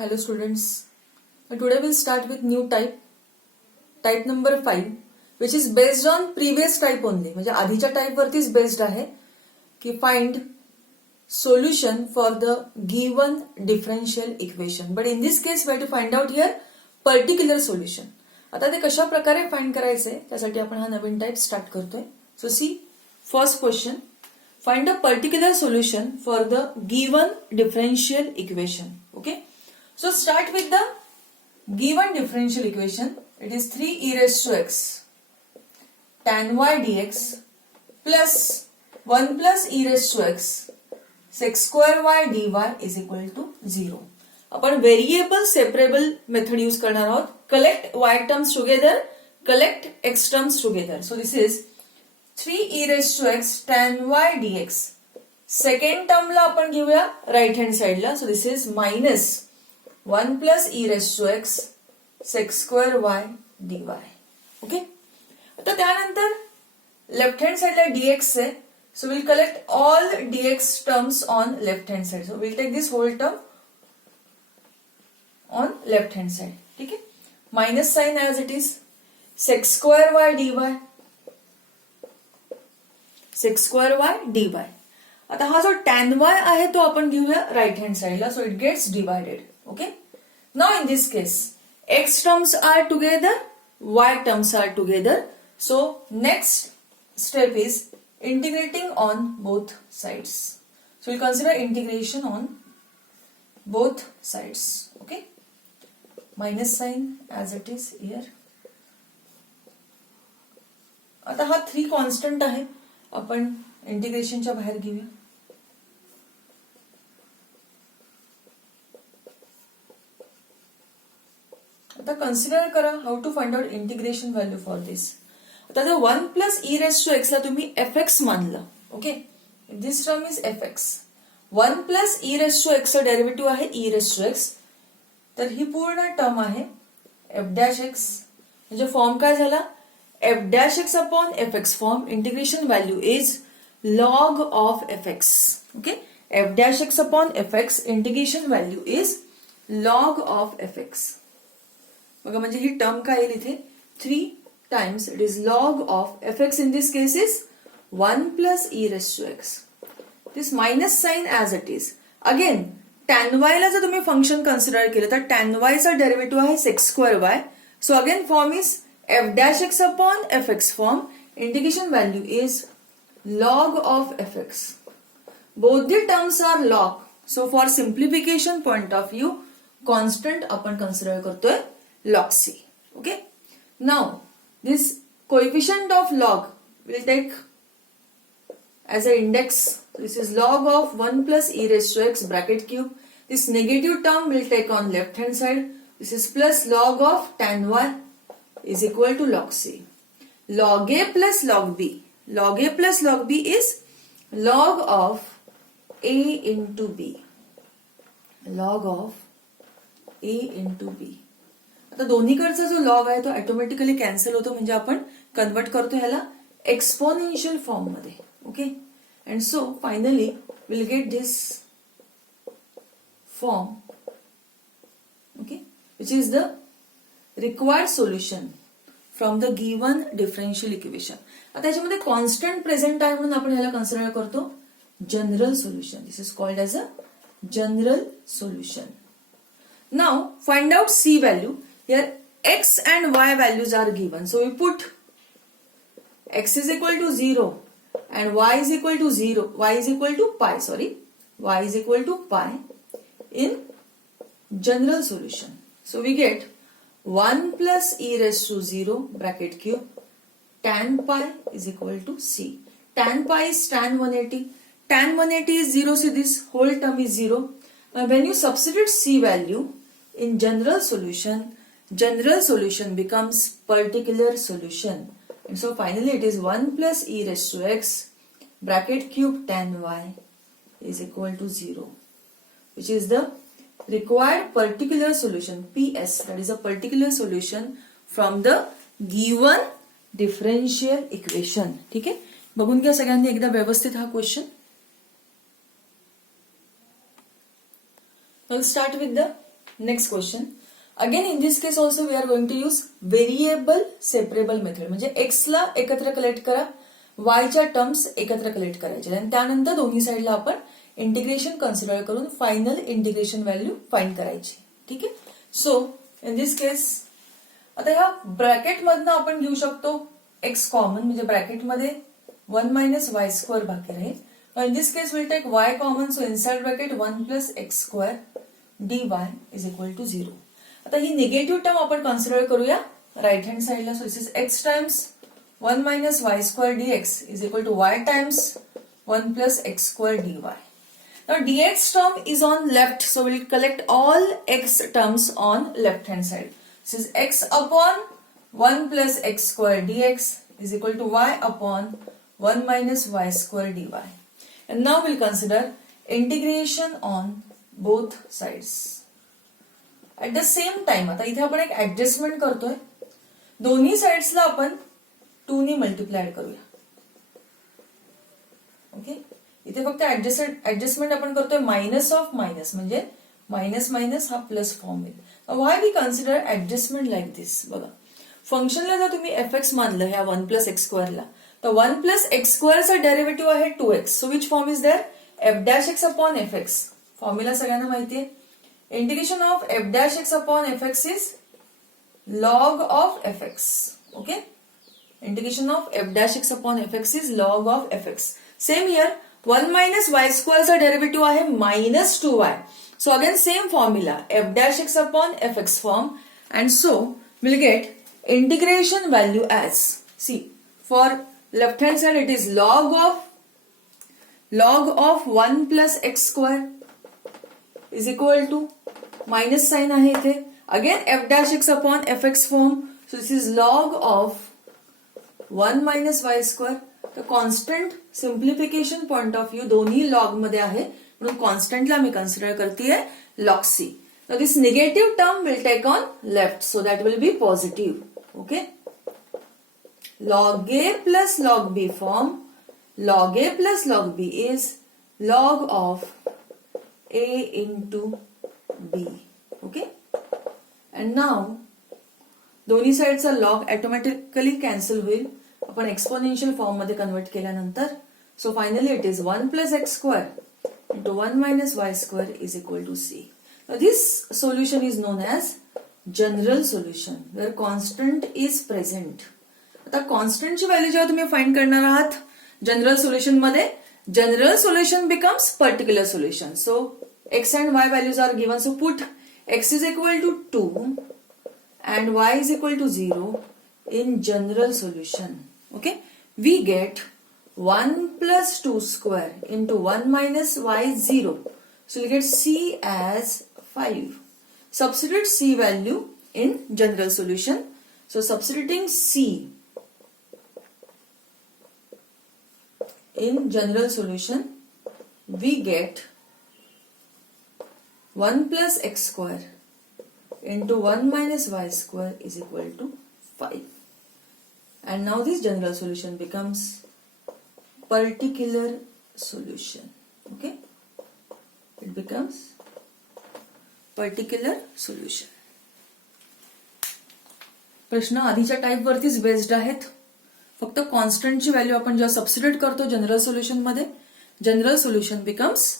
Hello students. Today we'll start with new type number 5, which is based on previous type only. म्हणजे आधीच्या type वरतीच based आहे की find solution for the given differential equation. But in this case we have to find out here particular solution. आता ते कशा प्रकारे find करायचे त्यासाठी आपण हा नवीन टाइप स्टार्ट करतोय. So see first question, find a particular solution for the given differential equation. Okay, so start with the given differential equation. It is 3e raised to x tan y dx plus 1 plus e raised to x sec square y dy is equal to 0. आपण variable separable method use करणार आहोत. Collect y terms together, collect x terms together. So this is 3e raised to x tan y dx. Second टर्मला आपण घेऊया right hand साइडला. So this is minus 1 plus e raised to x sec square y dy. Okay, आता त्यानंतर left hand साइडला dx आहे. So we'll collect all dx terms on left hand side. So we'll take this whole term on left hand side. ठीक है, minus sign as it is, sec square y dy, sec square y dy. आता हा जो tan y आहे तो आपण घेऊया right hand side La. So it gets divided. Okay. Now in this case, x terms are together, y terms are together. So next step is integrating on both sides. So we'll consider integration on both sides. Okay, minus sign as it is here. आता हा 3 constant आहे, आपण इंटिग्रेशनच्या बाहेर घेऊया. आता consider करा how to find out integration value for this. आता जर 1 plus e raise to x ला तुम्ही fx मानलं, okay, this term is fx. 1 plus e raise to x चा डेरिव्हेटिव्ह आहे ई रेस टू एक्स, तर ही पूर्ण टर्म आहे f डॅश एक्स. म्हणजे फॉर्म काय झाला, f dash x upon fx form. Integration value is log of fx. Okay, f dash x upon fx, integration value is log of fx. बघा, म्हणजे ही term काय येईल इथे 3 times it is log of fx. In this case is 1 plus e raised to x. This minus sign as it is. Again tan y ला जर तुम्ही function consider केलं तर tan y चा डेरिव्हेटिव्ह आहे sec square y. So again form is f dash x upon fx form. Integration value is log of fx. Both the terms are log. So for simplification point of view, constant आपण consider करतोय log c. Okay. Now this coefficient of log will take as an index. This is log of 1 plus e raised to x bracket cube. This negative term will take on left hand side. This is plus log of tan y is equal to log c. Log a plus log b. Log a plus log b is log of a into b. Log of a into b. आता दोन्हीकडचा जो log आहे तो automatically cancel होतो, म्हणजे आपण convert करतो ह्याला exponential form मध्ये. Okay, and so finally will get this form. Okay, which is the required solution from the given differential equation. आता याच्यामध्ये कॉन्स्टंट प्रेझेंट आहे म्हणून आपण ह्याला कन्सिडर करतो general solution. This is called as a general solution. Now find out C value. Here x and y values are given. So we put x is equal to 0 and y is equal to 0. Y is equal to pi. Sorry. Y is equal to pi in general solution. So we get 1 plus e raised to 0 bracket cube tan pi is equal to c. Tan pi is tan 180. Tan 180 is 0. So this whole term is 0. When you substitute c value in general solution becomes particular solution. And so finally it is 1 plus e raised to x bracket cube tan y is equal to 0, which is the required particular solution, PS. That is a particular solution from the given differential equation. ठीक आहे, बघून घ्या सगळ्यांनी एकदा व्यवस्थित हा question. We'll start with the next question. Again in this case also we are going to use variable separable method. म्हणजे एक्सला एकत्र कलेक्ट करा, वायच्या टर्म्स एकत्र कलेक्ट करायचे आणि त्यानंतर दोन्ही साईडला आपण इंटिग्रेशन कन्सिडर करून फायनल इंटिग्रेशन व्हॅल्यू फाइंड करायची. ठीक आहे. सो इन दिस केस आता ह्या ब्रॅकेट मधनं आपण घेऊ शकतो एक्स कॉमन, म्हणजे ब्रॅकेटमध्ये 1 मायनस वाय स्क्वेअर बाकी राहील. In this case will take y common, so inside bracket 1 plus x square dy is equal to 0. आता ही निगेटिव्ह टर्म आपण कन्सिडर करूया राईट हँड साइडला. So this is x times 1 minus y square dx is equal to y times 1 plus x square dy. Now dx term is on left, so we'll collect all x terms on left hand side. This is x upon 1 plus x square dx is equal to y upon 1 minus y square dy. And now we'll consider integration on both sides. At the same time, आता इथे आपण एक adjustment करतोय. दोन्ही साइड्सला आपण 2 ने multiply करूया. Okay. इथे फक्त ऍडजस्टमेंट आपण करतोय मायनस ऑफ मायनस, म्हणजे मायनस मायनस हा प्लस फॉर्म येईल. Why we consider adjustment like this. बघा, फंक्शनला जर तुम्ही एफ एक्स मानलं ह्या 1 प्लस एक्स स्क्वेअरला, तर 1 प्लस एक्स स्क्वेअरचा डेरिव्हेटिव्ह आहे 2x. So which form is there? F dash x upon f x. Formula सगळ्यांना माहिती आहे. Integration of f dash x upon f x is log of f x. Okay. Integration of f dash x upon fx is log of fx. Same here, 1 minus y square चा derivative आहे minus 2y. So again same formula, f dash x upon fx form, and so we'll get integration value as, see, for left hand side it is log of 1 plus x square is equal to minus sign आहे इथे. Again f dash x upon fx form, so this is log of 1 minus y square. तर constant simplification point of view दोन्ही log मध्ये आहे, म्हणून कॉन्स्टंटला मी consider करतेय log c. तर this negative term will take on left, so that will be positive. Okay. Log a plus log b form, log a plus log b is log of a into b. Okay. And now दोन्ही साइडचा log automatically cancel होईल आपण exponential form मध्ये convert केल्यानंतर. So finally it is 1 plus x square into 1 minus y square is equal to c. This solution is known as general solution where constant is present. आता कॉन्स्टंटची value जेव्हा तुम्ही find करणार आहात general solution मध्ये, general solution becomes particular solution. So x and y values are given. So put x is equal to 2 and y is equal to 0 in general solution. Okay, we get 1 plus 2 square into 1 minus y is 0. So we get c as 5. Substitute c value in general solution. So substituting c in general solution, we get 1 plus x square into 1 minus y square is equal to 5. And now this general solution becomes particular solution. Okay, it becomes particular solution. प्रश्न आधीच्या type वरतीच based आहेत. फक्त कॉन्स्टंटची value आपण जेव्हा substitute करतो general solution मध्ये, general solution becomes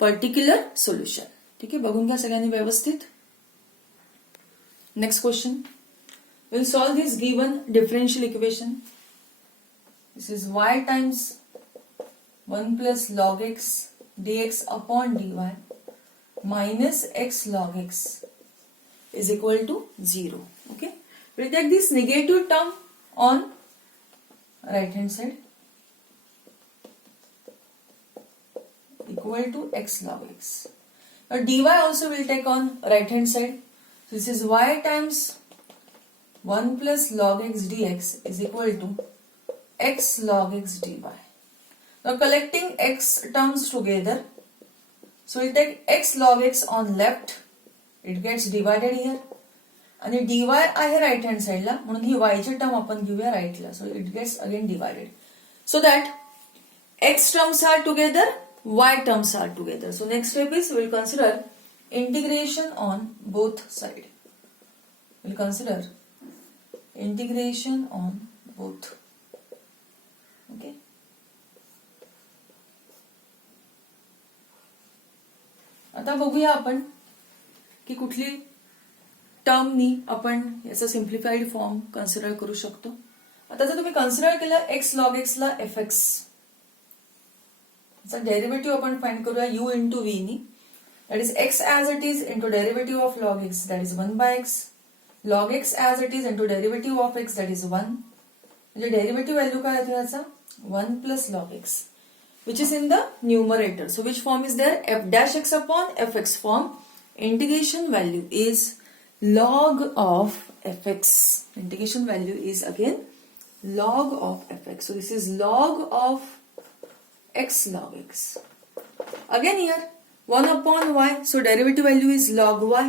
particular solution. ठीक आहे, बघून घ्या सगळ्यांनी व्यवस्थित. Next question. We'll solve this given differential equation. This is y times 1 plus log x dx upon dy minus x log x is equal to 0. Okay. We'll take this negative term on right hand side equal to x log x. Now dy also will take on right hand side. This is y times 1 plus log x dx is equal to x log x dy. Now collecting x terms together, so we'll take x log x on left, it gets divided here, आणि dy आहे right hand साइडला, म्हणून ही y ची term आपण घेऊया राईटला. So it gets again divided, so that x terms are together, y terms are together. So next step is we will consider integration on both side. We'll consider integration on both. Okay. आता बघूया आपण की कुठली टर्मनी आपण याचा simplified form consider करू शकतो. आता जर तुम्ही कन्सिडर केलं x log x ला fx चा डेरिव्हेटिव्ह आपण फाइंड करूया u into v knee. That is x as it is into derivative of log x, that is 1 by x. Log x as it is into derivative of x, that is 1. म्हणजे derivative value काय येतो याचा 1 plus log x, which is in the numerator. So which form is there? F dash x upon fx form. Integration value is log of fx. Integration value is again log of fx. So this is log of x log x. Again here 1 upon y. So derivative value is log y.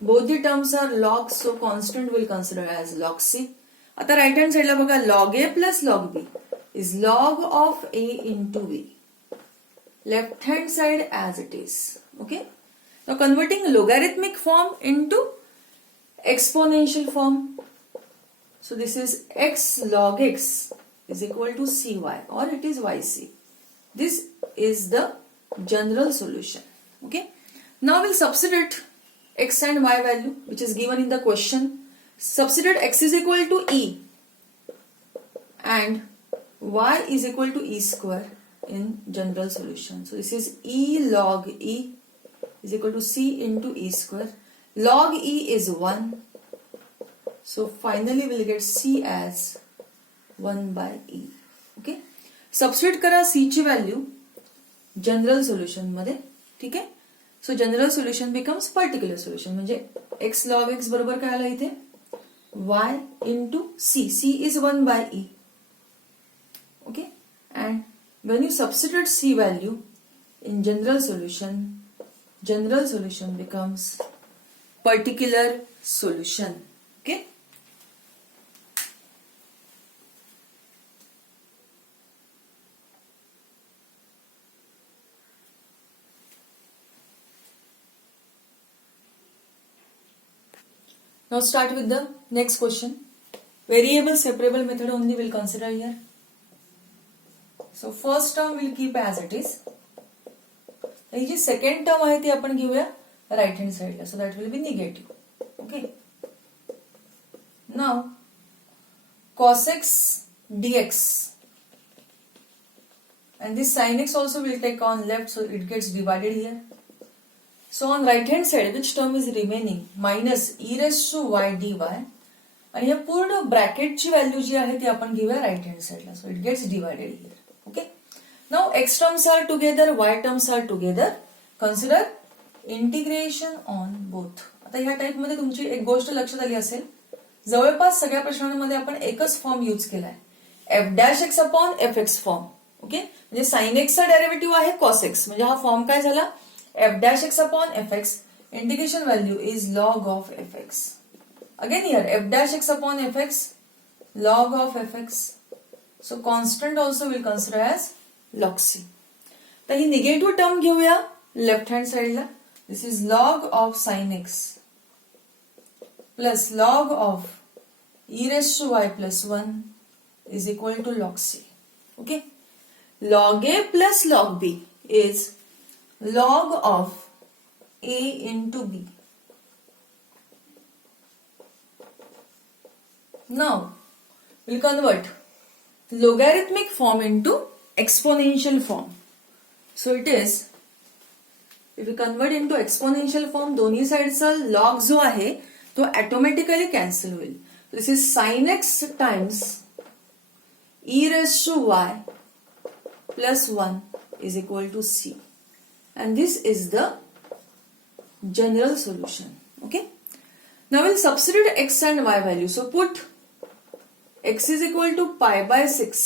Both the terms are log, so constant will consider as log c. आता right hand side ला बघा log a plus log b is log of a into v. Left hand side as it is. Okay. Now converting logarithmic form into exponential form. So this is x log x is equal to cy, or it is yc. This is the general solution. Okay. Now we'll substitute x and y value which is given in the question. Substitute x is equal to e and y is equal to e square in general solution. So this is e log e is equal to c into e square. Log e is 1. So finally we'll get c as 1 by e. Okay. Substitute करा c ची value general solution मध्ये. ठीक आहे. सो general solution becomes particular solution. म्हणजे x log x बरोबर काय आलं इथे y into c. c is 1 by e. Okay. And when you substitute c value in general solution becomes particular solution. Okay. Now start with the next question. Variable separable method only we'll consider here. So first term we'll keep as it is. He ji second term आहे ती आपण घेऊया right hand side La. So that will be negative. Okay. Now cos x dx and this sin x also will take on left, so it gets divided here. So on right hand side which term is remaining? Minus e raised to y dy. आणि या पूर्ण ब्रॅकेटची value जी आहे ती आपण घेऊया right hand साइडला. So it gets divided here. Okay. Now x terms are together, y terms are together. Consider integration on both. आता ह्या टाइप मध्ये तुमची एक गोष्ट लक्षात आली असेल, जवळपास सगळ्या प्रश्नांमध्ये आपण एकच फॉर्म यूज केलाय, f dash x upon fx form. Okay. म्हणजे साइन x चा डेरिव्हेटिव्ह आहे cos x. म्हणजे हा फॉर्म काय झाला f dash x upon fx. Integration value is log of fx. Again here f dash x upon fx, log of fx. So constant also will consider as log c. तर ही negative term घेऊया left hand साइडला. This is log of sin x plus log of e raised to y plus 1 is equal to log c. Okay. Log a plus log b is log of a into b. Now we'll convert logarithmic form into exponential form. So it is, if we convert into exponential form, दोन्ही साइडचा log जो आहे तो automatically cancel होईल. This is sin x times e raised to y plus 1 is equal to c. And this is the general solution. Okay. Now we'll substitute x and y value. So put x is equal to pi by 6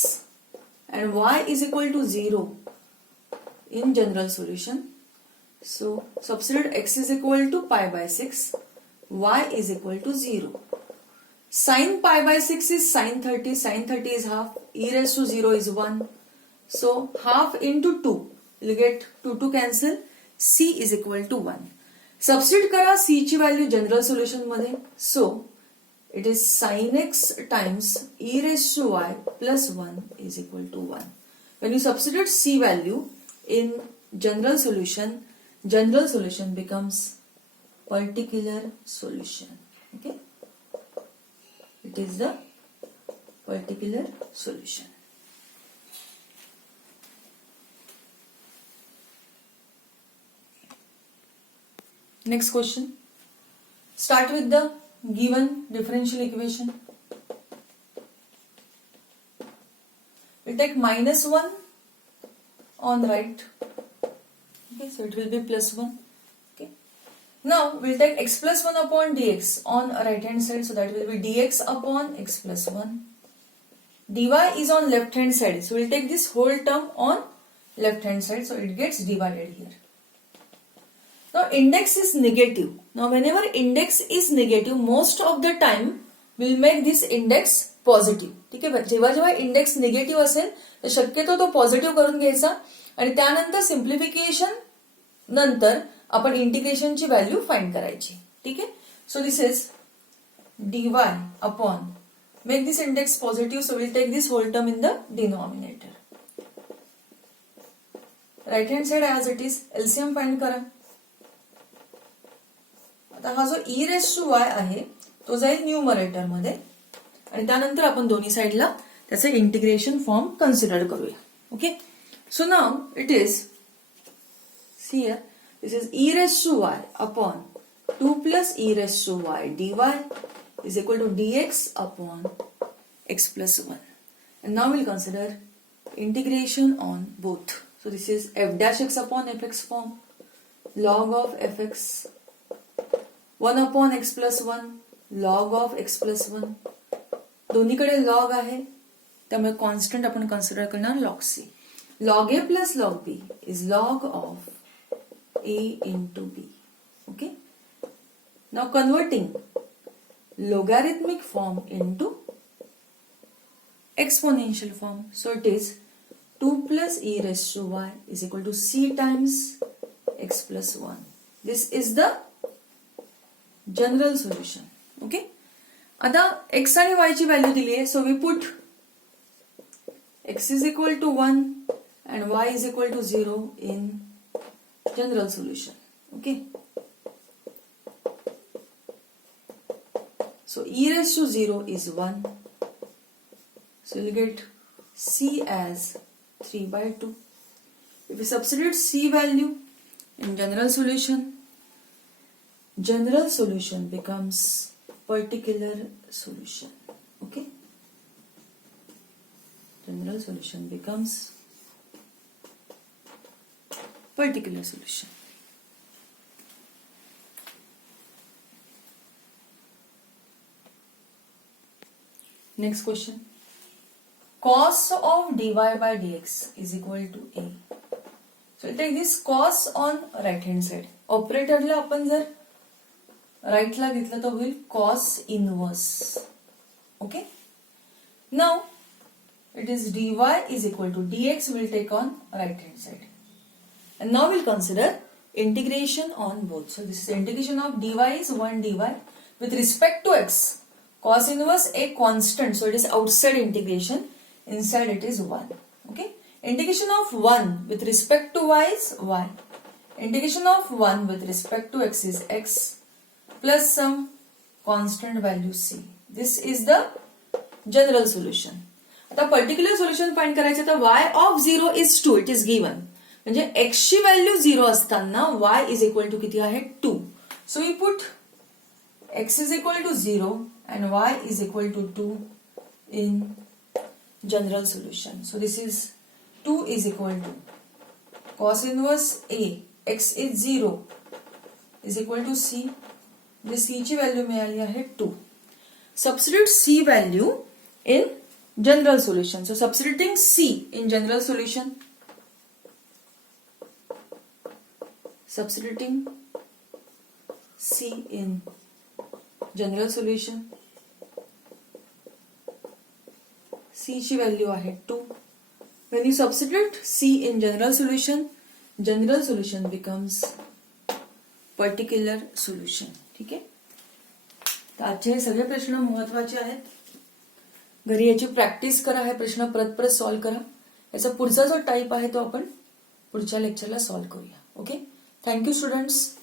and y is equal to 0 in general solution. So substitute x is equal to pi by 6, y is equal to 0. Sin pi by 6 is sin 30. Sin 30 is half. E raised to 0 is 1. So half into 2. You'll get 2 to cancel. C is equal to 1. Substitute करा सी ची value general solution मध्ये. So it is sin x times e raised to y plus 1 is equal to 1. When you substitute c value in general solution becomes particular solution. Okay, it is the particular solution. Next question. Start with the given differential equation. We'll take -1 on right. Okay, so it will be +1. Okay. Now we'll take x plus 1 upon dx on right hand side, so that will be dx upon x plus 1. dy is on left hand side, so we'll take this whole term on left hand side, so it gets divided here. Now index is negative. Now whenever index is negative, most of the time we'll make this index positive. ठीक आहे, जेव्हा जेव्हा index negative असेल तर शक्यतो तो positive करून घ्यायचा आणि त्यानंतर सिम्प्लिफिकेशन नंतर आपण इंटिग्रेशनची व्हॅल्यू फाइंड करायची. ठीक आहे, so this is dy upon make this index positive, so will take this whole term in the denominator. Right hand side as it is. LCM find करा. आता हा जो e raised to y आहे तो जाईल न्यूमरेटर मध्ये आणि त्यानंतर आपण दोन्ही साइडला त्याचे इंटिग्रेशन फॉर्म कन्सिडर करूया. Okay, so now it is see here, this is e raised to y upon 2 plus e raised to y dy is equal to dx upon x plus 1. And now we'll consider integration on both. So this is f dash x upon fx form, log of fx 1 upon x plus 1 log of x plus 1. दोन्हीकडे log आहे त्यामुळे constant आपण consider करणार log c. Log a plus log b is log of a into b. Okay, now converting logarithmic form into exponential form. So it is 2 plus e raised to y is equal to c times x plus 1. This is the general solution. Okay, आता x आणि y ची value दिली आहे, so we put x is equal to 1 and y is equal to 0 in general solution. Okay, so e raised to 0 is 1, so you'll get c as 3 by 2. If we substitute c value in general solution becomes particular solution. Okay, general solution becomes particular solution. Next question. Cos of dy by dx is equal to a. So we'll take this cos on right hand side. ऑपरेटरला आपण जर राईटला घेतलं तर होईल cos inverse. Okay, now it is dy is equal to dx will take on right hand side, and now we'll consider integration on both. So this is integration of dy is 1 dy with respect to x. Cos inverse a constant, so it is outside integration, inside it is 1. Okay, integration of 1 with respect to y is y, integration of 1 with respect to x is x plus some constant value c. This is the general solution. आता particular solution find करायचं तर y of 0 is 2, it is given. म्हणजे x ची value 0 असताना y is equal to किती आहे 2. So we put x is equal to 0 and y is equal to 2 in general solution. So this is 2 is equal to cos inverse a, x is 0 is equal to c. The c ची value मिळाली आहे 2. Substitute c value in general solution. So substituting c in general solution, substituting c in general solution, c ची value आहे 2. When you substitute c in general solution becomes particular solution. ठीक आहे. तर आजचे हे सगळे प्रश्न महत्वाचे आहेत. घरी याची प्रॅक्टिस करा. हे प्रश्न परत परत सॉल्व्ह करा. याचा पुढचा जो टाईप आहे तो आपण पुढच्या लेक्चरला सॉल्व्ह करूया. ओके. Thank you students.